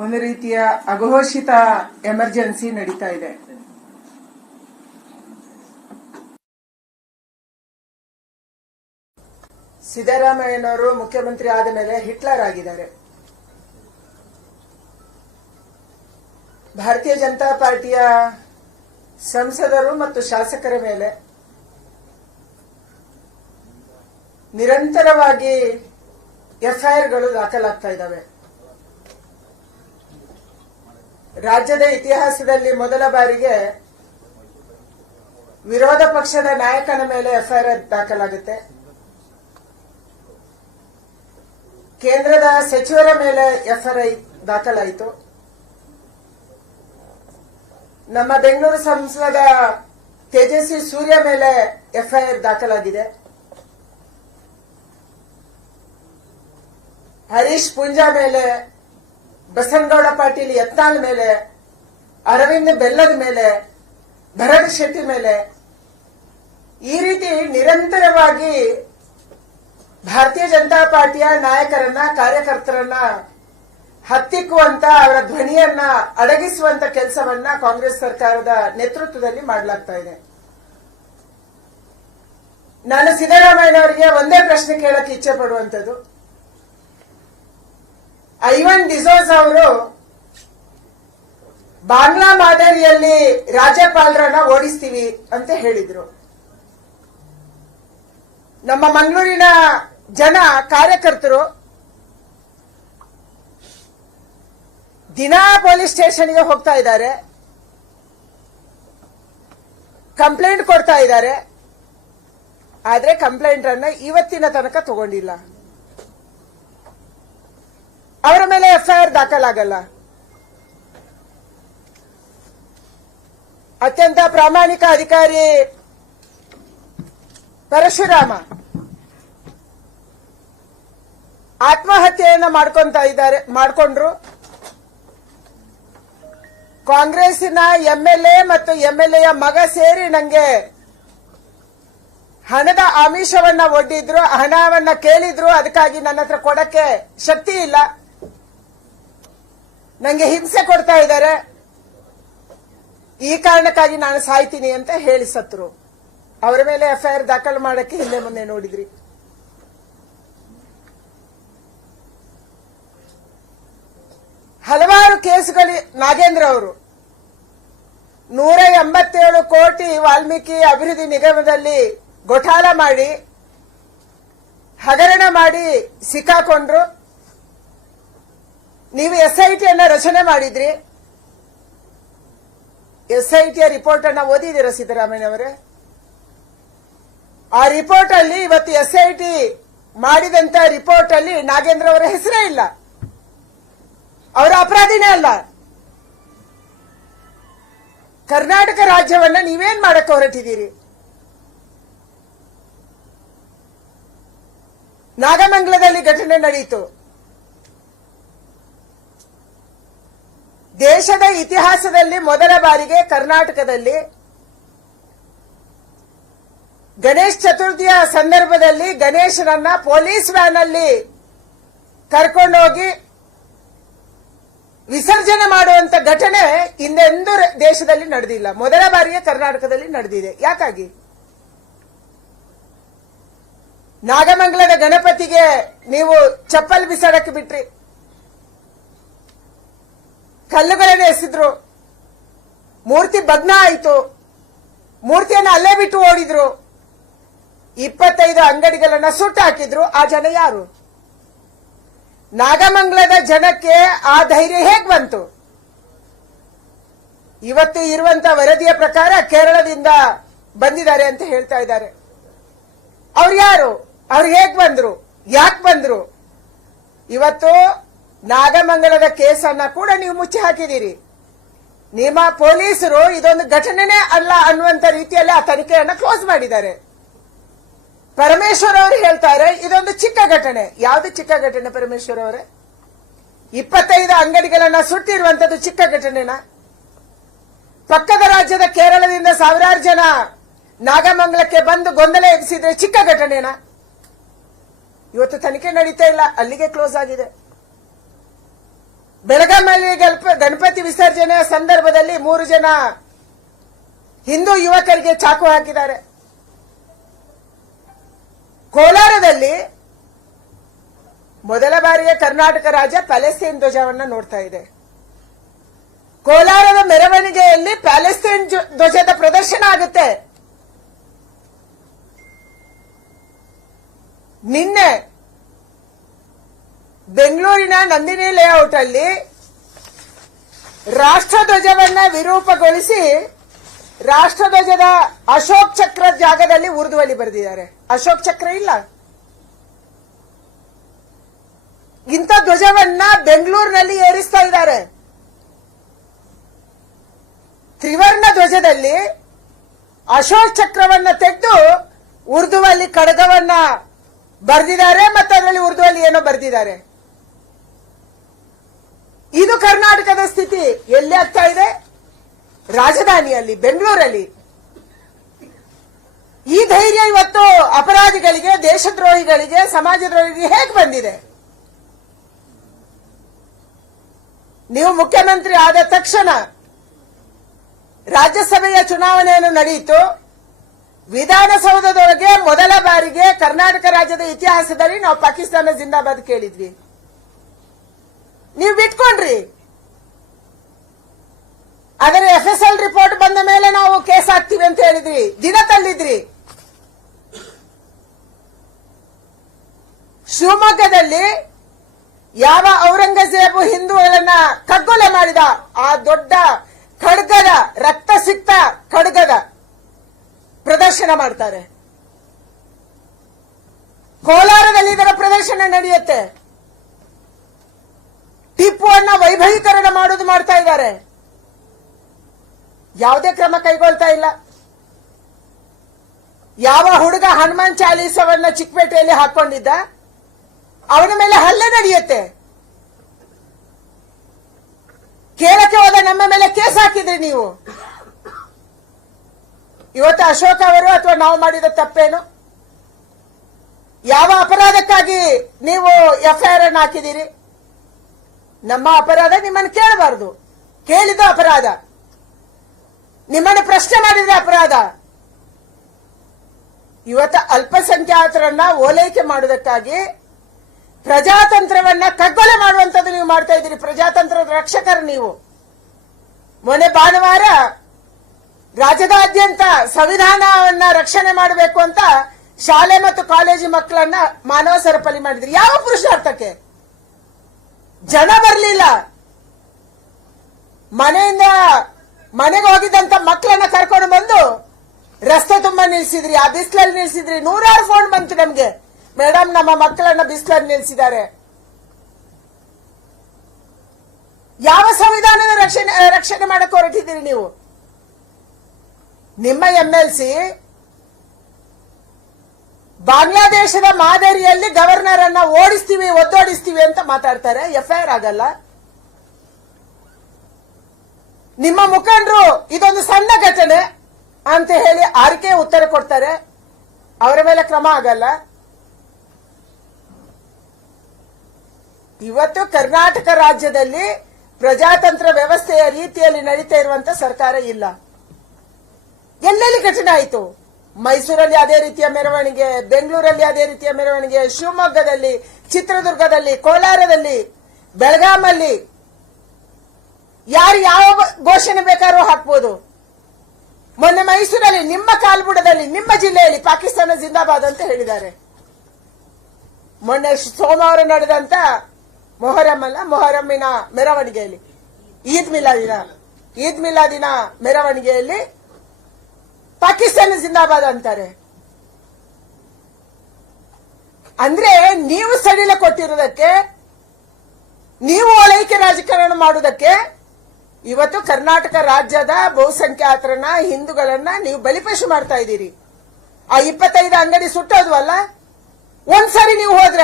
ಒಂದು ರೀತಿಯ ಅಘೋಷಿತ ಎಮರ್ಜೆನ್ಸಿ ನಡೀತಾ ಇದೆ. ಸಿದ್ದರಾಮಯ್ಯನವರು ಮುಖ್ಯಮಂತ್ರಿ ಆದ ಮೇಲೆ ಹಿಟ್ಲರ್ ಆಗಿದ್ದಾರೆ. ಭಾರತೀಯ ಜನತಾ ಪಾರ್ಟಿಯ ಸಂಸದರು ಮತ್ತು ಶಾಸಕರ ಮೇಲೆ ನಿರಂತರವಾಗಿ ಎಫ್ಐಆರ್ಗಳು ದಾಖಲಾಗ್ತಾ ಇದ್ದಾವೆ. ರಾಜ್ಯದ ಇತಿಹಾಸದಲ್ಲಿ ಮೊದಲ ಬಾರಿಗೆ ವಿರೋಧ ಪಕ್ಷದ ನಾಯಕನ ಮೇಲೆ ಎಫ್ಐಆರ್ ದಾಖಲಾಗುತ್ತೆ. ಕೇಂದ್ರದ ಸಚಿವರ ಮೇಲೆ ಎಫ್ಐಆರ್ ದಾಖಲಾಯಿತು. ನಮ್ಮ ಬೆಂಗಳೂರು ಸಂಸದ ತೇಜಸ್ವಿ ಸೂರ್ಯ ಮೇಲೆ ಎಫ್ಐಆರ್ ದಾಖಲಾಗಿದೆ. ಹರೀಶ್ ಪೂಂಜಾ ಮೇಲೆ, ಬಸನಗೌಡ ಪಾಟೀಲ್ ಯತ್ನಾಳ್ ಮೇಲೆ, ಅರವಿಂದ್ ಬೆಲ್ಲದ ಮೇಲೆ, ಭರತ್ ಶೆಟ್ಟಿ ಮೇಲೆ ಈ ರೀತಿ ನಿರಂತರವಾಗಿ ಭಾರತೀಯ ಜನತಾ ಪಾರ್ಟಿಯ ನಾಯಕರನ್ನ, ಕಾರ್ಯಕರ್ತರನ್ನ ಹತ್ತಿಕ್ಕುವಂತ, ಅವರ ಧ್ವನಿಯನ್ನ ಅಡಗಿಸುವಂತ ಕೆಲಸವನ್ನ ಕಾಂಗ್ರೆಸ್ ಸರ್ಕಾರದ ನೇತೃತ್ವದಲ್ಲಿ ಮಾಡಲಾಗ್ತಾ ಇದೆ. ನಾನು ಸಿದ್ದರಾಮಯ್ಯನವರಿಗೆ ಒಂದೇ ಪ್ರಶ್ನೆ ಕೇಳಕ್ಕೆ ಇಚ್ಛೆ ಪಡುವಂತದ್ದು, ಐವನ್ ಡಿಸೋಜ್ ಅವರು ಬಾಂಗ್ಲಾ ಮಾದರಿಯಲ್ಲಿ ರಾಜ್ಯಪಾಲರನ್ನ ಓಡಿಸ್ತೀವಿ ಅಂತ ಹೇಳಿದ್ರು. ನಮ್ಮ ಮಂಗಳೂರಿನ ಜನ, ಕಾರ್ಯಕರ್ತರು ದಿನಾ ಪೊಲೀಸ್ ಸ್ಟೇಷನ್ಗೆ ಹೋಗ್ತಾ ಇದ್ದಾರೆ, ಕಂಪ್ಲೇಂಟ್ ಕೊಡ್ತಾ ಇದ್ದಾರೆ. ಆದ್ರೆ ಕಂಪ್ಲೇಂಟ್ ಅನ್ನ ಇವತ್ತಿನ ತನಕ ತಗೊಂಡಿಲ್ಲ. ಅವರ ಮೇಲೆ ಎಫ್ಐಆರ್ ದಾಖಲಾಗಲ್ಲ. ಅತ್ಯಂತ ಪ್ರಾಮಾಣಿಕ ಅಧಿಕಾರಿ ಪರಶುರಾಮ ಆತ್ಮಹತ್ಯೆಯನ್ನ ಮಾಡಿಕೊಂಡ್ರು. ಕಾಂಗ್ರೆಸ್ಸಿನ ಎಂಎಲ್ಎ ಮತ್ತು ಎಂಎಲ್ಎಯ ಮಗ ಸೇರಿ ನಂಗೆ ಹಣದ ಆಮಿಷವನ್ನ ಒಡ್ಡಿದ್ರು, ಹಣವನ್ನ ಕೇಳಿದ್ರು. ಅದಕ್ಕಾಗಿ ನನ್ನ ಹತ್ರ ಕೊಡಕ್ಕೆ ಶಕ್ತಿ ಇಲ್ಲ, ನಂಗೆ ಹಿಂಸೆ ಕೊಡ್ತಾ ಇದ್ದಾರೆ, ಈ ಕಾರಣಕ್ಕಾಗಿ ನಾನು ಸಾಯ್ತೀನಿ ಅಂತ ಹೇಳಿ ಸತ್ರು. ಅವರ ಮೇಲೆ ಎಫ್ಐಆರ್ ದಾಖಲು ಮಾಡಕ್ಕೆ ಹಿಂದೆ ಮುಂದೆ ನೋಡಿದ್ರಿ. ಹಲವಾರು ಕೇಸುಗಳು. ನಾಗೇಂದ್ರ ಅವರು 187 ಕೋಟಿ ವಾಲ್ಮೀಕಿ ಅಭಿವೃದ್ಧಿ ನಿಗಮದಲ್ಲಿ ಘೋಟಾಲ ಮಾಡಿ, ಹಗರಣ ಮಾಡಿ ಸಿಕ್ಕಾಕೊಂಡ್ರು. ನೀವು ಎಸ್ಐಟಿಯನ್ನ ರಚನೆ ಮಾಡಿದ್ರಿ. ಎಸ್ಐಟಿಯ ರಿಪೋರ್ಟ್ ಅನ್ನ ಓದಿದ್ದೀರಾ ಸಿದ್ದರಾಮಯ್ಯನವರೇ? ಆ ರಿಪೋರ್ಟ್ ಅಲ್ಲಿ ಇವತ್ತು ಎಸ್ಐಟಿ ಮಾಡಿದಂತ ರಿಪೋರ್ಟ್ ಅಲ್ಲಿ ನಾಗೇಂದ್ರ ಅವರ ಹೆಸರೇ ಇಲ್ಲ. ಅವರ ಅಪರಾಧಿನೇ ಅಲ್ಲ. ಕರ್ನಾಟಕ ರಾಜ್ಯವನ್ನ ನೀವೇನ್ ಮಾಡಕ್ಕೆ ಹೊರಟಿದ್ದೀರಿ? ನಾಗಮಂಗಲದಲ್ಲಿ ಘಟನೆ ನಡೆಯಿತು. ದೇಶದ ಇತಿಹಾಸದಲ್ಲಿ ಮೊದಲ ಬಾರಿಗೆ ಕರ್ನಾಟಕದಲ್ಲಿ ಗಣೇಶ ಚತುರ್ಥಿಯ ಸಂದರ್ಭದಲ್ಲಿ ಗಣೇಶನನ್ನ ಪೊಲೀಸ್ ವ್ಯಾನ್ ಅಲ್ಲಿ ಕರ್ಕೊಂಡೋಗಿ ವಿಸರ್ಜನೆ ಮಾಡುವಂತ ಘಟನೆ ಇನ್ನೆಂದೂ ದೇಶದಲ್ಲಿ ನಡೆದಿಲ್ಲ. ಮೊದಲ ಬಾರಿಗೆ ಕರ್ನಾಟಕದಲ್ಲಿ ನಡೆದಿದೆ. ಯಾಕಾಗಿ? ನಾಗಮಂಗಲದ ಗಣಪತಿಗೆ ನೀವು ಚಪ್ಪಲ್ ಬಿಸಾಡಕ್ಕೆ ಬಿಟ್ರಿ, ಕಲ್ಲುಗಳನ್ನು ಎಸೆದ್ರು, ಮೂರ್ತಿ ಭಗ್ನ ಆಯಿತು, ಮೂರ್ತಿಯನ್ನು ಅಲ್ಲೇ ಬಿಟ್ಟು ಓಡಿದ್ರು, 25 ಅಂಗಡಿಗಳನ್ನ ಸುಟ್ಟು ಹಾಕಿದ್ರು. ಆ ಜನ ಯಾರು? ನಾಗಮಂಗಲದ ಜನಕ್ಕೆ ಆ ಧೈರ್ಯ ಹೇಗ್ ಬಂತು? ಇವತ್ತು ಇರುವಂತ ವರದಿಯ ಪ್ರಕಾರ ಕೇರಳದಿಂದ ಬಂದಿದ್ದಾರೆ ಅಂತ ಹೇಳ್ತಾ ಇದ್ದಾರೆ. ಅವ್ರು ಯಾರು? ಅವ್ರು ಹೇಗ್ ಬಂದ್ರು? ಯಾಕೆ ಬಂದ್ರು? ಇವತ್ತು ನಾಗಮಂಗಲದ ಕೇಸನ್ನ ಕೂಡ ನೀವು ಮುಚ್ಚಿ ಹಾಕಿದ್ದೀರಿ. ನಿಮ್ಮ ಪೊಲೀಸರು ಇದೊಂದು ಘಟನೆನೇ ಅಲ್ಲ ಅನ್ನುವಂತ ರೀತಿಯಲ್ಲಿ ಆ ತನಿಖೆಯನ್ನ ಕ್ಲೋಸ್ ಮಾಡಿದ್ದಾರೆ. ಪರಮೇಶ್ವರ್ ಅವರು ಹೇಳ್ತಾರೆ ಇದೊಂದು ಚಿಕ್ಕ ಘಟನೆ. ಯಾವ್ದು ಚಿಕ್ಕ ಘಟನೆ ಪರಮೇಶ್ವರ್ ಅವರೇ? 25 ಅಂಗಡಿಗಳನ್ನ ಸುಟ್ಟಿರುವಂತದ್ದು ಚಿಕ್ಕ ಘಟನೆನಾ? ಪಕ್ಕದ ರಾಜ್ಯದ ಕೇರಳದಿಂದ ಸಾವಿರಾರು ಜನ ನಾಗಮಂಗಲಕ್ಕೆ ಬಂದು ಗೊಂದಲ ಎಬ್ಬಿಸಿದ್ರೆ ಚಿಕ್ಕ ಘಟನೆನಾ? ಇವತ್ತು ತನಿಖೆ ನಡೀತಾ ಇಲ್ಲ, ಅಲ್ಲಿಗೆ ಕ್ಲೋಸ್ ಆಗಿದೆ. ಬೆಳಗಾವಿಯಲ್ಲಿ ಗಣಪತಿ ವಿಸರ್ಜನೆಯ ಸಂದರ್ಭದಲ್ಲಿ 3 ಜನ ಹಿಂದೂ ಯುವಕರಿಗೆ ಚಾಕು ಹಾಕಿದ್ದಾರೆ. ಕೋಲಾರದಲ್ಲಿ ಮೊದಲ ಬಾರಿಗೆ ಕರ್ನಾಟಕ ರಾಜ್ಯ ಪ್ಯಾಲೆಸ್ತೈನ್ ಧ್ವಜವನ್ನ ನೋಡ್ತಾ ಇದೆ. ಕೋಲಾರದ ಮೆರವಣಿಗೆಯಲ್ಲಿ ಪ್ಯಾಲೆಸ್ತೈನ್ ಧ್ವಜದ ಪ್ರದರ್ಶನ ಆಗುತ್ತೆ. ನಿನ್ನೆ ಬೆಂಗಳೂರಿನ ನಂದಿನಿ ಲೇಔಟ್ ಅಲ್ಲಿ ರಾಷ್ಟ್ರಧ್ವಜವನ್ನ ವಿರೂಪಗೊಳಿಸಿ ರಾಷ್ಟ್ರಧ್ವಜದ ಅಶೋಕ್ ಚಕ್ರ ಜಾಗದಲ್ಲಿ ಉರ್ದುವಲ್ಲಿ ಬರೆದಿದ್ದಾರೆ. ಅಶೋಕ್ ಚಕ್ರ ಇಲ್ಲ. ಇಂಥ ಧ್ವಜವನ್ನ ಬೆಂಗಳೂರಿನಲ್ಲಿ ಏರಿಸ್ತಾ ಇದ್ದಾರೆ. ತ್ರಿವರ್ಣ ಧ್ವಜದಲ್ಲಿ ಅಶೋಕ್ ಚಕ್ರವನ್ನ ತೆಗೆದು ಉರ್ದುವಲ್ಲಿ ಕಡಗವನ್ನ ಬರೆದಿದ್ದಾರೆ ಮತ್ತು ಅದರಲ್ಲಿ ಉರ್ದುವಲ್ಲಿ ಏನೋ ಬರೆದಿದ್ದಾರೆ. ಇದು ಕರ್ನಾಟಕದ ಸ್ಥಿತಿ ಎಲ್ಲಿ ಆಗ್ತಾ ಇದೆ? ರಾಜಧಾನಿಯಲ್ಲಿ, ಬೆಂಗಳೂರಲ್ಲಿ. ಈ ಧೈರ್ಯ ಇವತ್ತು ಅಪರಾಧಿಗಳಿಗೆ, ದೇಶದ್ರೋಹಿಗಳಿಗೆ, ಸಮಾಜದ್ರೋಹಿಗಳಿಗೆ ಹೇಗೆ ಬಂದಿದೆ? ನೀವು ಮುಖ್ಯಮಂತ್ರಿ ಆದ ತಕ್ಷಣ ರಾಜ್ಯಸಭೆಯ ಚುನಾವಣೆಯನ್ನು ನಡೆಯಿತು. ವಿಧಾನಸೌಧದೊಳಗೆ ಮೊದಲ ಬಾರಿಗೆ ಕರ್ನಾಟಕ ರಾಜ್ಯದ ಇತಿಹಾಸದಲ್ಲಿ ನಾವು ಪಾಕಿಸ್ತಾನ ಜಿಂದಾಬಾದ್ ಕೇಳಿದ್ವಿ. ನೀವು ಬಿಟ್ಕೊಂಡ್ರಿ. ಅದರ FSL ರಿಪೋರ್ಟ್ ಬಂದ ಮೇಲೆ ನಾವು ಕೇಸ್ ಹಾಕ್ತೀವಿ ಅಂತ ಹೇಳಿದ್ರಿ, ದಿನ ತಳ್ಳಿದ್ರಿ. ಶಿವಮೊಗ್ಗದಲ್ಲಿ ಯಾವ ಔರಂಗಜೇಬು ಹಿಂದೂಗಳನ್ನ ಕಗ್ಗೊಲೆ ಮಾಡಿದ ಆ ದೊಡ್ಡ ಖಡ್ಗದ, ರಕ್ತ ಸಿಕ್ತ ಖಡ್ಗದ ಪ್ರದರ್ಶನ ಮಾಡ್ತಾರೆ. ಕೋಲಾರದಲ್ಲಿ ಇದರ ಪ್ರದರ್ಶನ ನಡೆಯುತ್ತೆ. ಟಿಪ್ಪುವನ್ನ ವೈಭವೀಕರಣ ಮಾಡೋದು ಮಾಡ್ತಾ ಇದ್ದಾರೆ. ಯಾವುದೇ ಕ್ರಮ ಕೈಗೊಳ್ತಾ ಇಲ್ಲ. ಯಾವ ಹುಡುಗ ಹನುಮಾನ್ ಚಾಲೀಸವನ್ನ ಚಿಕ್ಕಪೇಟೆಯಲ್ಲಿ ಹಾಕೊಂಡಿದ್ದ, ಅವನ ಮೇಲೆ ಹಲ್ಲೆ ನಡೆಯುತ್ತೆ. ಕೇಳಕ್ಕೆ ಹೋದ ನಮ್ಮ ಮೇಲೆ ಕೇಸ್ ಹಾಕಿದ್ರಿ ನೀವು. ಇವತ್ತು ಅಶೋಕ್ ಅವರು ಅಥವಾ ನಾವು ಮಾಡಿದ ತಪ್ಪೇನು? ಯಾವ ಅಪರಾಧಕ್ಕಾಗಿ ನೀವು FIR ಅನ್ನು ಹಾಕಿದ್ದೀರಿ? ನಮ್ಮ ಅಪರಾಧ ನಿಮ್ಮನ್ನು ಕೇಳಬಾರದು, ಕೇಳಿದ ಅಪರಾಧ. ನಿಮ್ಮನ್ನು ಪ್ರಶ್ನೆ ಮಾಡಿದ್ರೆ ಅಪರಾಧ. ಇವತ್ತು ಅಲ್ಪಸಂಖ್ಯಾತರನ್ನ ಓಲೈಕೆ ಮಾಡುವುದಕ್ಕಾಗಿ ಪ್ರಜಾತಂತ್ರವನ್ನ ಕಗ್ಗೊಲೆ ಮಾಡುವಂತದ್ದು ನೀವು ಮಾಡ್ತಾ ಇದ್ದೀರಿ. ಪ್ರಜಾತಂತ್ರದ ರಕ್ಷಕರು ನೀವು. ಮೊನ್ನೆ ಭಾನುವಾರ ರಾಜ್ಯದಾದ್ಯಂತ ಸಂವಿಧಾನವನ್ನ ರಕ್ಷಣೆ ಮಾಡಬೇಕು ಅಂತ ಶಾಲೆ ಮತ್ತು ಕಾಲೇಜು ಮಕ್ಕಳನ್ನ ಮಾನವ ಸರಪಳಿ ಮಾಡಿದ್ರಿ. ಯಾವ ಪುರುಷಾರ್ಥಕ್ಕೆ? ಜನ ಬರಲಿಲ್ಲ. ಮನೆಯಿಂದ ಮನೆಗೆ ಹೋಗಿದ್ದಂತ ಮಕ್ಕಳನ್ನ ಕರ್ಕೊಂಡು ಬಂದು ರಸ್ತೆ ತುಂಬಾ ನಿಲ್ಸಿದ್ರಿ, ಆ ಬಿಸಿಲಲ್ಲಿ ನಿಲ್ಸಿದ್ರಿ. 100 ಫೋನ್ ಬಂತು ನಮ್ಗೆ, ಮೇಡಮ್ ನಮ್ಮ ಮಕ್ಕಳನ್ನ ಬಿಸಿಲಲ್ಲಿ ನಿಲ್ಸಿದ್ದಾರೆ. ಯಾವ ಸಂವಿಧಾನದ ರಕ್ಷಣೆ ಮಾಡಕ್ಕೆ ಹೊರಟಿದ್ದೀರಿ ನೀವು? ನಿಮ್ಮ MLC ಬಾಂಗ್ಲಾದೇಶದ ಮಾದರಿಯಲ್ಲಿ ಗವರ್ನರ್ ಅನ್ನ ಓಡಿಸ್ತೀವಿ, ಒದ್ದೋಡಿಸ್ತೀವಿ ಅಂತ ಮಾತಾಡ್ತಾರೆ. FIR ಆಗಲ್ಲ. ನಿಮ್ಮ ಮುಖಂಡರು ಇದೊಂದು ಸಣ್ಣ ಘಟನೆ ಅಂತ ಹೇಳಿ ಆರಿಕೆ ಉತ್ತರ ಕೊಡ್ತಾರೆ. ಅವರ ಮೇಲೆ ಕ್ರಮ ಆಗಲ್ಲ. ಇವತ್ತು ಕರ್ನಾಟಕ ರಾಜ್ಯದಲ್ಲಿ ಪ್ರಜಾತಂತ್ರ ವ್ಯವಸ್ಥೆಯ ರೀತಿಯಲ್ಲಿ ನಡೀತಾ ಇರುವಂತ ಸರ್ಕಾರ ಇಲ್ಲ. ಎಲ್ಲೆಲ್ಲಿ ಘಟನೆ ಆಯಿತು? ಮೈಸೂರಲ್ಲಿ ಅದೇ ರೀತಿಯ ಮೆರವಣಿಗೆ, ಬೆಂಗಳೂರಲ್ಲಿ ಅದೇ ರೀತಿಯ ಮೆರವಣಿಗೆ, ಶಿವಮೊಗ್ಗದಲ್ಲಿ, ಚಿತ್ರದುರ್ಗದಲ್ಲಿ, ಕೋಲಾರದಲ್ಲಿ, ಬೆಳಗಾಮಲ್ಲಿ ಯಾರು ಯಾವ ಘೋಷಣೆ ಬೇಕಾದ್ರೂ ಹಾಕ್ಬೋದು. ಮೊನ್ನೆ ಮೈಸೂರಲ್ಲಿ ನಿಮ್ಮ ಕಾಲ್ಬುಡದಲ್ಲಿ, ನಿಮ್ಮ ಜಿಲ್ಲೆಯಲ್ಲಿ ಪಾಕಿಸ್ತಾನ ಜಿಂದಾಬಾದ್ ಅಂತ ಹೇಳಿದ್ದಾರೆ. ಮೊನ್ನೆ ಸೋಮವಾರ ನಡೆದಂತ ಮೊಹರಮ್ಮಿನ ಮೆರವಣಿಗೆಯಲ್ಲಿ, ಈದ್ ಮಿಲಾದಿನ ಮೆರವಣಿಗೆಯಲ್ಲಿ ಪಾಕಿಸ್ತಾನ ಜಿಂದಾಬಾದ್ ಅಂತಾರೆ. ಅಂದ್ರೆ ನೀವು ಸಡಿಲ ಕೊಟ್ಟಿರೋದಕ್ಕೆ, ನೀವು ಓಲೈಕೆ ರಾಜಕಾರಣ ಮಾಡುವುದಕ್ಕೆ ಇವತ್ತು ಕರ್ನಾಟಕ ರಾಜ್ಯದ ಬಹುಸಂಖ್ಯಾತರನ್ನ, ಹಿಂದೂಗಳನ್ನ ನೀವು ಬಲಿಪಶು ಮಾಡ್ತಾ ಇದ್ದೀರಿ. ಆ 25 ಅಂಗಡಿ ಸುಟ್ಟೋದ್ವಲ್ಲ, ಒಂದ್ಸರಿ ನೀವು ಹೋದ್ರ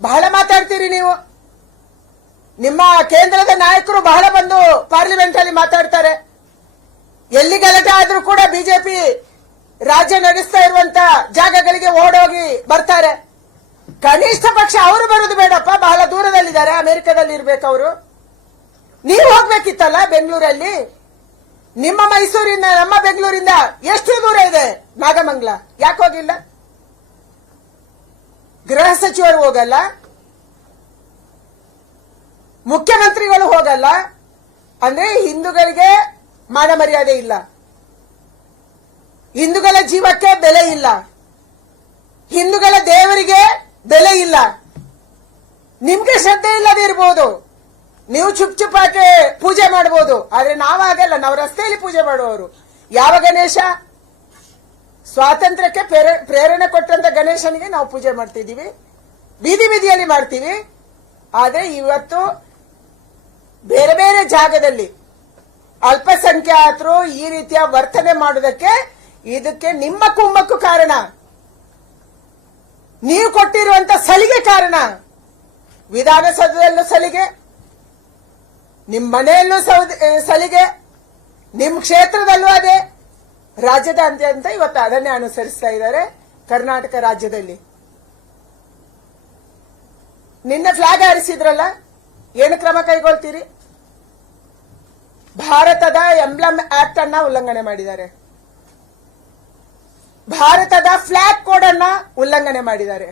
ಬಹಳ ಮಾತಾಡ್ತೀರಿ ನೀವು. ನಿಮ್ಮ ಕೇಂದ್ರದ ನಾಯಕರು ಬಹಳ ಬಂದು ಪಾರ್ಲಿಮೆಂಟ್ ಅಲ್ಲಿ ಮಾತಾಡ್ತಾರೆ. ಎಲ್ಲಿ ಗಲಾಟೆ ಆದ್ರೂ ಕೂಡ ಬಿಜೆಪಿ ರಾಜ್ಯ ನಡೆಸ್ತಾ ಇರುವಂತ ಜಾಗಗಳಿಗೆ ಓಡೋಗಿ ಬರ್ತಾರೆ. ಕನಿಷ್ಠ ಪಕ್ಷ ಅವರು ಬರುದು ಬೇಡಪ್ಪ, ಬಹಳ ದೂರದಲ್ಲಿದ್ದಾರೆ, ಅಮೆರಿಕದಲ್ಲಿ ಇರ್ಬೇಕು ಅವರು. ನೀವು ಹೋಗ್ಬೇಕಿತ್ತಲ್ಲ ಬೆಂಗಳೂರಲ್ಲಿ. ನಿಮ್ಮ ಮೈಸೂರಿಂದ ನಮ್ಮ ಬೆಂಗಳೂರಿಂದ ಎಷ್ಟು ದೂರ ಇದೆ ನಾಗಮಂಗಲ, ಯಾಕೆ ಹೋಗಿಲ್ಲ? ಗೃಹ ಸಚಿವರು ಹೋಗಲ್ಲ, ಮುಖ್ಯಮಂತ್ರಿಗಳು ಹೋಗಲ್ಲ ಅಂದ್ರೆ ಹಿಂದೂಗಳಿಗೆ ಮಾನ ಮರ್ಯಾದೆ ಇಲ್ಲ, ಹಿಂದೂಗಳ ಜೀವಕ್ಕೆ ಬೆಲೆ ಇಲ್ಲ, ಹಿಂದೂಗಳ ದೇವರಿಗೆ ಬೆಲೆ ಇಲ್ಲ. ನಿಮ್ಗೆ ಶ್ರದ್ಧೆ ಇಲ್ಲದೆ ಇರಬಹುದು, ನೀವು ಚುಪ್ ಚುಪ್ಪಾಕೆ ಪೂಜೆ ಮಾಡಬಹುದು, ಆದ್ರೆ ನಾವಾಗಲ್ಲ, ನಾವು ರಸ್ತೆಯಲ್ಲಿ ಪೂಜೆ ಮಾಡುವವರು. ಯಾವ ಗಣೇಶ? ಸ್ವಾತಂತ್ರ್ಯಕ್ಕೆ ಪ್ರೇರಣೆ ಕೊಟ್ಟಂತ ಗಣೇಶನಿಗೆ ನಾವು ಪೂಜೆ ಮಾಡ್ತಿದ್ದೀವಿ, ಬೀದಿ ಬೀದಿಯಲ್ಲಿ ಮಾಡ್ತೀವಿ. ಆದ್ರೆ ಇವತ್ತು ಬೇರೆ ಬೇರೆ ಜಾಗದಲ್ಲಿ ಅಲ್ಪಸಂಖ್ಯಾತರು ಈ ರೀತಿಯ ವರ್ತನೆ ಮಾಡುವುದಕ್ಕೆ ಇದಕ್ಕೆ ನಿಮ್ಮ ಕುಮ್ಮಕ್ಕು ಕಾರಣ, ನೀವು ಕೊಟ್ಟಿರುವಂತ ಸಲಿಗೆ ಕಾರಣ. ವಿಧಾನಸೌಧದಲ್ಲೂ ಸಲಿಗೆ, ನಿಮ್ಮ ಮನೆಯಲ್ಲೂ ಸಲಿಗೆ, ನಿಮ್ಮ ಕ್ಷೇತ್ರದಲ್ಲೂ ಅದೇ, ರಾಜ್ಯದಾದ್ಯಂತ ಇವತ್ತು ಅದನ್ನೇ ಅನುಸರಿಸ್ತಾ ಇದ್ದಾರೆ. ಕರ್ನಾಟಕ ರಾಜ್ಯದಲ್ಲಿ ನಿನ್ನೆ ಫ್ಲಾಗ್ ಹಾರಿಸಿದ್ರಲ್ಲ, ಏನು ಕ್ರಮ ಕೈಗೊಳ್ತೀರಿ? ಭಾರತದ ಎಂಬ್ಲಮ್ ಆಕ್ಟ್ ಅನ್ನ ಉಲ್ಲಂಘನೆ ಮಾಡಿದ್ದಾರೆ, ಭಾರತದ ಫ್ಲಾಗ್ ಕೋಡ್ ಅನ್ನ ಉಲ್ಲಂಘನೆ ಮಾಡಿದ್ದಾರೆ.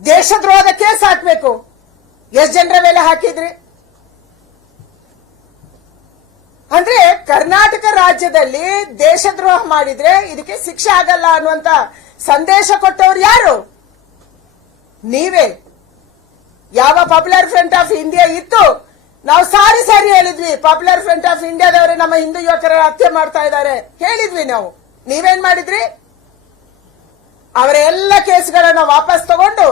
ದೇಶದ್ರೋಹದ ಕೇಸ್ ಹಾಕಬೇಕು. ಎಷ್ಟು ಜನರ ಮೇಲೆ ಹಾಕಿದ್ರಿ? ಅಂದ್ರೆ ಕರ್ನಾಟಕ ರಾಜ್ಯದಲ್ಲಿ ದೇಶದ್ರೋಹ ಮಾಡಿದ್ರೆ ಇದಕ್ಕೆ ಶಿಕ್ಷೆ ಆಗಲ್ಲ ಅನ್ನುವಂತ ಸಂದೇಶ ಕೊಟ್ಟವರು ಯಾರು? ನೀವೇ. ಯಾವ ಪಾಪ್ಯುಲರ್ ಫ್ರಂಟ್ ಆಫ್ ಇಂಡಿಯಾ ಇತ್ತು, ನಾವು ಸಾರಿ ಹೇಳಿದ್ವಿ, ಪಾಪ್ಯುಲರ್ ಫ್ರಂಟ್ ಆಫ್ ಇಂಡಿಯಾದವರೇ ನಮ್ಮ ಹಿಂದೂ ಯುವಕರ ಹತ್ಯೆ ಮಾಡ್ತಾ ಇದ್ದಾರೆ ಹೇಳಿದ್ವಿ ನಾವು. ನೀವೇನ್ ಮಾಡಿದ್ರಿ? ಅವರ ಎಲ್ಲ ಕೇಸ್ಗಳನ್ನ ವಾಪಸ್ ತಗೊಂಡು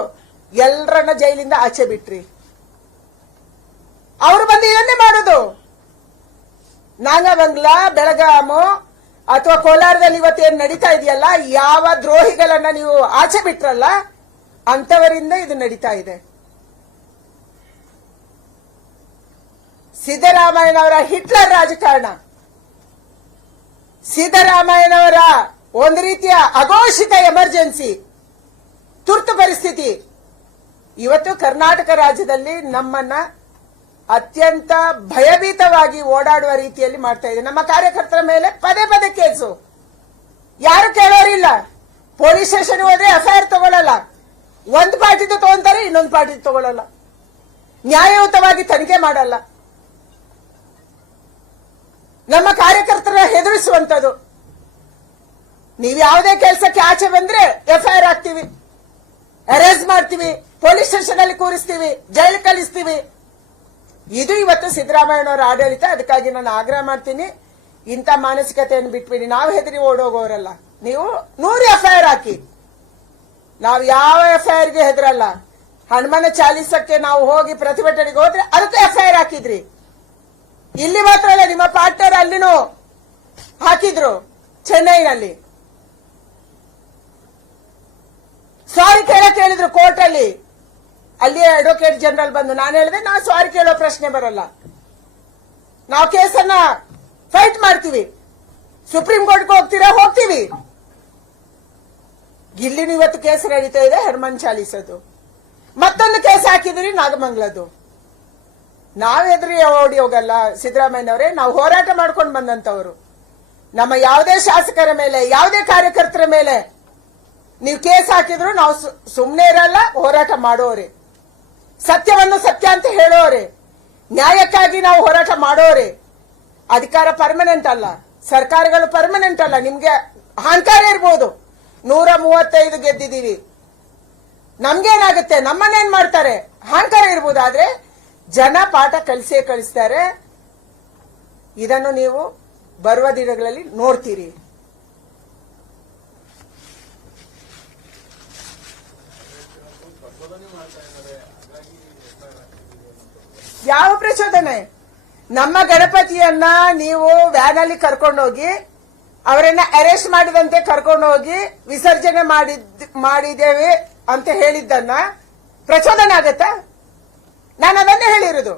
ಎಲ್ಲರನ್ನ ಜೈಲಿಂದ ಆಚೆ ಬಿಟ್ರಿ. ಅವರು ಬಂದು ಇದನ್ನೇ ಮಾಡೋದು. ನಾಗಮಂಗಲ, ಬೆಳಗಾಮು ಅಥವಾ ಕೋಲಾರದಲ್ಲಿ ಇವತ್ತೇನು ನಡೀತಾ ಇದೆಯಲ್ಲ, ಯಾವ ದ್ರೋಹಿಗಳನ್ನ ನೀವು ಆಚೆ ಬಿಟ್ರಲ್ಲ ಅಂತವರಿಂದ ಇದು ನಡೀತಾ ಇದೆ. ಸಿದ್ದರಾಮಯ್ಯನವರ ಹಿಟ್ಲರ್ ರಾಜಕಾರಣ, ಸಿದ್ದರಾಮಯ್ಯನವರ ಒಂದು ರೀತಿಯ ಅಘೋಷಿತ ಎಮರ್ಜೆನ್ಸಿ, ತುರ್ತು ಪರಿಸ್ಥಿತಿ ಇವತ್ತು ಕರ್ನಾಟಕ ರಾಜ್ಯದಲ್ಲಿ ನಮ್ಮನ್ನ ಅತ್ಯಂತ ಭಯಭೀತವಾಗಿ ಓಡಾಡುವ ರೀತಿಯಲ್ಲಿ ಮಾಡ್ತಾ ಇದೆ. ನಮ್ಮ ಕಾರ್ಯಕರ್ತರ ಮೇಲೆ ಪದೇ ಪದೇ ಕೇಸು, ಯಾರು ಕೇಳೋರಿಲ್ಲ. ಪೊಲೀಸ್ ಸ್ಟೇಷನ್ ಹೋದ್ರೆ ಎಫ್ಐಆರ್ ತಗೊಳ್ಳಲ್ಲ, ಒಂದು ಪಾರ್ಟಿದು ತಗೊಂತಾರೆ, ಇನ್ನೊಂದು ಪಾರ್ಟಿ ತಗೊಳ್ಳಲ್ಲ, ನ್ಯಾಯಯುತವಾಗಿ ತನಿಖೆ ಮಾಡಲ್ಲ. ನಮ್ಮ ಕಾರ್ಯಕರ್ತರ ಹೆದರಿಸುವಂತದ್ದು. ನೀವು ಯಾವುದೇ ಕೆಲಸಕ್ಕೆ ಆಚೆ ಬಂದ್ರೆ ಎಫ್ಐಆರ್ ಹಾಕ್ತೀವಿ, ಅರೆಸ್ಟ್ ಮಾಡ್ತೀವಿ, ಪೊಲೀಸ್ ಸ್ಟೇಷನ್ ಅಲ್ಲಿ ಕೂರಿಸ್ತೀವಿ, ಜೈಲು ಕಳಿಸ್ತೀವಿ. ಇದು ಇವತ್ತು ಸಿದ್ದರಾಮಯ್ಯನವರ ಆಡಳಿತ. ಅದಕ್ಕಾಗಿ ನಾನು ಆಗ್ರಹ ಮಾಡ್ತೀನಿ, ಇಂಥ ಮಾನಸಿಕತೆಯನ್ನು ಬಿಟ್ಬಿಡಿ. ನಾವು ಹೆದರಿ ಓಡೋಗೋರಲ್ಲ. ನೀವು 100 ಎಫ್ಐಆರ್ ಹಾಕಿ, ನಾವು ಯಾವ ಎಫ್ಐಆರ್ಗೆ ಹೆದರಲ್ಲ. ಹನುಮಾನ ಚಾಲೀಸಕ್ಕೆ ನಾವು ಹೋಗಿ ಪ್ರತಿಭಟನೆಗೆ ಹೋದ್ರೆ ಅದಕ್ಕೆ ಎಫ್ಐಆರ್ ಹಾಕಿದ್ರಿ. ಇಲ್ಲಿ ಮಾತ್ರ ಅಲ್ಲ, ನಿಮ್ಮ ಪಾರ್ಟ್ನರ್ ಅಲ್ಲಿನೂ ಹಾಕಿದ್ರು, ಚೆನ್ನೈನಲ್ಲಿ. ಸಾರಿ ಕೇಳಕ್ ಹೇಳಿದ್ರು ಕೋರ್ಟ್ ಅಲ್ಲಿ. ಅಲ್ಲಿ ಅಡ್ವೊಕೇಟ್ ಜನರಲ್ ಬಂದು ನಾನು ಹೇಳಿದೆ, ನಾವು ಸಾರಿ ಕೇಳೋ ಪ್ರಶ್ನೆ ಬರಲ್ಲ, ನಾವು ಕೇಸನ್ನ ಫೈಟ್ ಮಾಡ್ತೀವಿ, ಸುಪ್ರೀಂ ಕೋರ್ಟ್ಗೆ ಹೋಗ್ತೀರಾ, ಹೋಗ್ತೀವಿ. ಇಲ್ಲಿನೂ ಇವತ್ತು ಕೇಸ್ ನಡೀತಾ ಇದೆ, ಹನುಮಾನ್ ಚಾಲೀಸದು. ಮತ್ತೊಂದು ಕೇಸ್ ಹಾಕಿದ್ರಿ ನಾಗಮಂಗಲದ್ದು. ನಾವ್ ಹೆದರಿ ಓಡಿ ಹೋಗಲ್ಲ ಸಿದ್ದರಾಮಯ್ಯನವರೇ. ನಾವು ಹೋರಾಟ ಮಾಡ್ಕೊಂಡು ಬಂದಂತವರು. ನಮ್ಮ ಯಾವುದೇ ಶಾಸಕರ ಮೇಲೆ, ಯಾವುದೇ ಕಾರ್ಯಕರ್ತರ ಮೇಲೆ ನೀವು ಕೇಸ್ ಹಾಕಿದ್ರು ನಾವು ಸುಮ್ಮನೆ ಇರಲ್ಲ, ಹೋರಾಟ ಮಾಡೋರೆ. ಸತ್ಯವನ್ನು ಸತ್ಯ ಅಂತ ಹೇಳೋರೆ, ನ್ಯಾಯಕ್ಕಾಗಿ ನಾವು ಹೋರಾಟ ಮಾಡೋರೆ. ಅಧಿಕಾರ ಪರ್ಮನೆಂಟ್ ಅಲ್ಲ, ಸರ್ಕಾರಗಳು ಪರ್ಮನೆಂಟ್ ಅಲ್ಲ. ನಿಮ್ಗೆ ಅಹಂಕಾರ ಇರ್ಬೋದು, 135 ಗೆದ್ದಿದ್ದೀವಿ, ನಮ್ಗೇನಾಗುತ್ತೆ, ನಮ್ಮನ್ನೇನ್ ಮಾಡ್ತಾರೆ, ಅಹಂಕಾರ ಇರ್ಬೋದು. ಆದ್ರೆ ಜನ ಪಾಠ ಕಲಿಸೇ ಕಲಿಸ್ತಾರೆ. ಇದನ್ನು ನೀವು ಬರುವ ದಿನಗಳಲ್ಲಿ ನೋಡ್ತೀರಿ. ಯಾವ ಪ್ರಚೋದನೆ? ನಮ್ಮ ಗಣಪತಿಯನ್ನ ನೀವು ವ್ಯಾನ್ ಅಲ್ಲಿ ಕರ್ಕೊಂಡೋಗಿ ಅವರನ್ನ ಅರೆಸ್ಟ್ ಮಾಡಿದಂತೆ ಕರ್ಕೊಂಡೋಗಿ ವಿಸರ್ಜನೆ ಮಾಡಿದ್ದೇವೆ ಅಂತ ಹೇಳಿದ್ದನ್ನ ಪ್ರಚೋದನೆ ಆಗತ್ತಾ? ನಾನು ಅದನ್ನೇ ಹೇಳಿರುವುದು.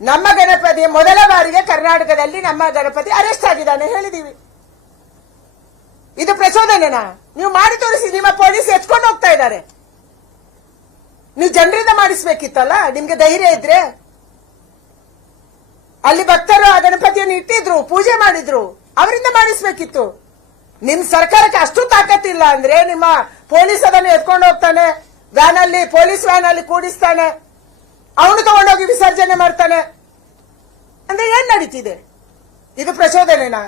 ನಮ್ಮ ಗಣಪತಿ ಮೊದಲ ಬಾರಿಗೆ ಕರ್ನಾಟಕದಲ್ಲಿ ನಮ್ಮ ಗಣಪತಿ ಅರೆಸ್ಟ್ ಆಗಿದ್ದಾನೆ ಹೇಳಿದೀವಿ. ಇದು ಪ್ರಚೋದನೆನಾ? ನೀವು ಮಾಡಿ ತೋರಿಸಿ. ನಿಮ್ಮ ಪೊಲೀಸ್ ಎತ್ಕೊಂಡು ಹೋಗ್ತಾ ಇದ್ದಾರೆ. ನೀವು ಜನರಿಂದ ಮಾಡಿಸ್ಬೇಕಿತ್ತಲ್ಲ, ನಿಮ್ಗೆ ಧೈರ್ಯ ಇದ್ರೆ. ಅಲ್ಲಿ ಭಕ್ತರು ಆ ಗಣಪತಿಯನ್ನು ಇಟ್ಟಿದ್ರು, ಪೂಜೆ ಮಾಡಿದ್ರು, ಅವರಿಂದ ಮಾಡಿಸ್ಬೇಕಿತ್ತು. ನಿಮ್ ಸರ್ಕಾರಕ್ಕೆ ಅಷ್ಟು ತಾಕತ್ತಿಲ್ಲ ಅಂದ್ರೆ ನಿಮ್ಮ ಪೊಲೀಸ್ ಅದನ್ನು ಎತ್ಕೊಂಡು ಹೋಗ್ತಾನೆ, ವ್ಯಾನ್ ಅಲ್ಲಿ, ಪೊಲೀಸ್ ವ್ಯಾನ್ ಅಲ್ಲಿ ಕೂಡಿಸ್ತಾನೆ, ಅವನು ತಗೊಂಡೋಗಿ ವಿಸರ್ಜನೆ ಮಾಡ್ತಾನೆ ಅಂದ್ರೆ ಏನ್ ನಡೀತಿದೆ? ಇದು ಪ್ರಚೋದನೆನಾ?